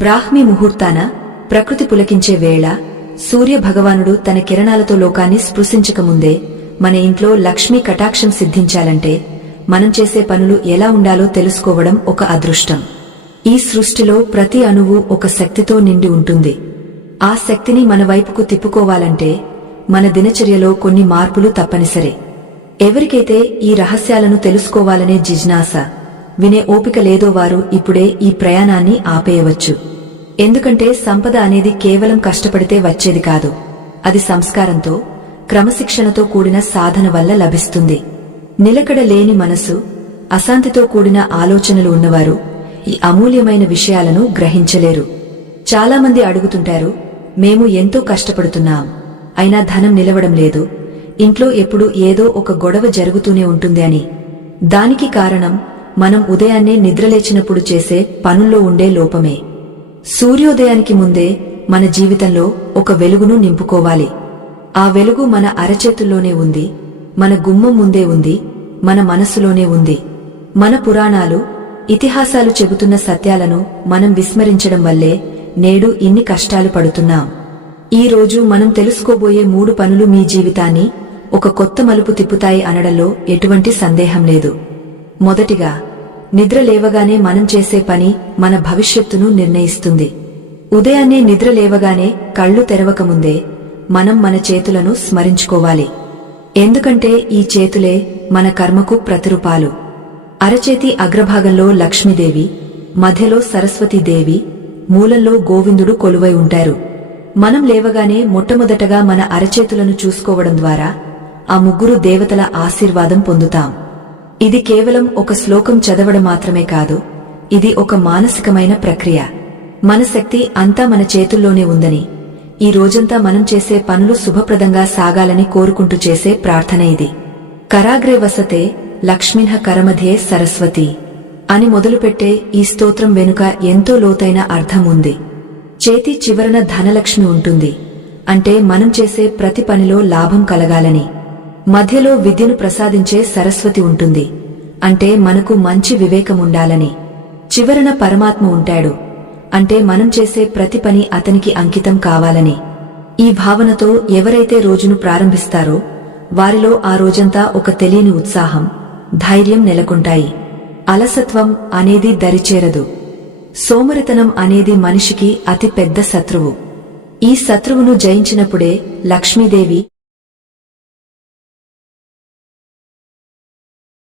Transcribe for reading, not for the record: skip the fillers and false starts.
బ్రాహ్మీ ముహూర్తాన ప్రకృతి పులకించే వేళ సూర్య భగవానుడు తన కిరణాలతో లోకాన్ని స్పృశించకముందే మన ఇంట్లో లక్ష్మీ కటాక్షం సిద్ధించాలంటే మనం చేసే పనులు ఎలా ఉండాలో తెలుసుకోవడం ఒక అదృష్టం. ఈ సృష్టిలో ప్రతి అణువు ఒక శక్తితో నిండి ఉంటుంది. ఆ శక్తిని మన వైపుకు తిప్పుకోవాలంటే మన దినచర్యలో కొన్ని మార్పులు తప్పనిసరి. ఎవరికైతే ఈ రహస్యాలను తెలుసుకోవాలనే జిజ్ఞాస, వినే ఓపిక లేదో వారు ఇప్పుడే ఈ ప్రయాణాన్ని ఆపేయవచ్చు. ఎందుకంటే సంపద అనేది కేవలం కష్టపడితే వచ్చేది కాదు. అది సంస్కారంతో, క్రమశిక్షణతో కూడిన సాధన వల్ల లభిస్తుంది. నిలకడ లేని మనసు, అశాంతితో కూడిన ఆలోచనలు ఉన్నవారు ఈ అమూల్యమైన విషయాలను గ్రహించలేరు. చాలామంది అడుగుతుంటారు, మేము ఎంతో కష్టపడుతున్నాం, అయినా ధనం నిలవడం లేదు, ఇంట్లో ఎప్పుడూ ఏదో ఒక గొడవ జరుగుతూనే ఉంటుంది అని. దానికి కారణం మనం ఉదయాన్నే నిద్రలేచినప్పుడు చేసే పనుల్లో ఉండే లోపమే. సూర్యోదయానికి ముందే మన జీవితంలో ఒక వెలుగును నింపుకోవాలి. ఆ వెలుగు మన అరచేతుల్లోనే ఉంది, మన గుమ్మం ముందే ఉంది, మన మనస్సులోనే ఉంది. మన పురాణాలు, ఇతిహాసాలు చెబుతున్న సత్యాలను మనం విస్మరించడం వల్లే నేడు ఇన్ని కష్టాలు పడుతున్నాం. ఈ రోజు మనం తెలుసుకోబోయే 3 పనులు మీ జీవితాన్ని ఒక కొత్త మలుపు తిప్పుతాయి అనడంలో ఎటువంటి సందేహం లేదు. మొదటిగా, నిద్ర లేవగానే మనం చేసే పని మన భవిష్యత్తును నిర్ణయిస్తుంది. ఉదయాన్నే నిద్ర లేవగానే కళ్ళు తెరవకముందే మనం మన చేతులను స్మరించుకోవాలి. ఎందుకంటే ఈ చేతులే మన కర్మకు ప్రతిరూపాలు. అరచేతి అగ్రభాగంలో లక్ష్మీదేవి, మధ్యలో సరస్వతీదేవి, మూలంలో గోవిందుడు కొలువై ఉంటారు. మనం లేవగానే మొట్టమొదటగా మన అరచేతులను చూసుకోవడం ద్వారా ఆ 3 దేవతల ఆశీర్వాదం పొందుతాం. ఇది కేవలం ఒక శ్లోకం చదవడం మాత్రమే కాదు, ఇది ఒక మానసికమైన ప్రక్రియ. మన శక్తి అంతా మన చేతుల్లోనే ఉందని, ఈ రోజంతా మనం చేసే పనులు శుభప్రదంగా సాగాలని కోరుకుంటూ చేసే ప్రార్థన ఇది. కరాగ్రే వసతే లక్ష్మిన్హ కరమధ్యే సరస్వతి అని మొదలుపెట్టే ఈ స్తోత్రం వెనుక ఎంతో లోతైన అర్థం ఉంది. చేతి చివరన ధనలక్ష్మి ఉంటుంది అంటే మనం చేసే ప్రతి పనిలో లాభం కలగాలని. మధ్యలో విద్యను ప్రసాదించే సరస్వతి ఉంటుంది అంటే మనకు మంచి వివేకముండాలని. చివరన పరమాత్మ ఉంటాడు అంటే మనం చేసే ప్రతి పని అతనికి అంకితం కావాలని. ఈ భావనతో ఎవరైతే రోజును ప్రారంభిస్తారో వారిలో ఆ రోజంతా ఒక తెలియని ఉత్సాహం, ధైర్యం నెలకొంటాయి. అలసత్వం అనేది దరిచేరదు. సోమరితనం అనేది మనిషికి అతి పెద్ద శత్రువు. ఈ శత్రువును జయించినప్పుడే లక్ష్మీదేవి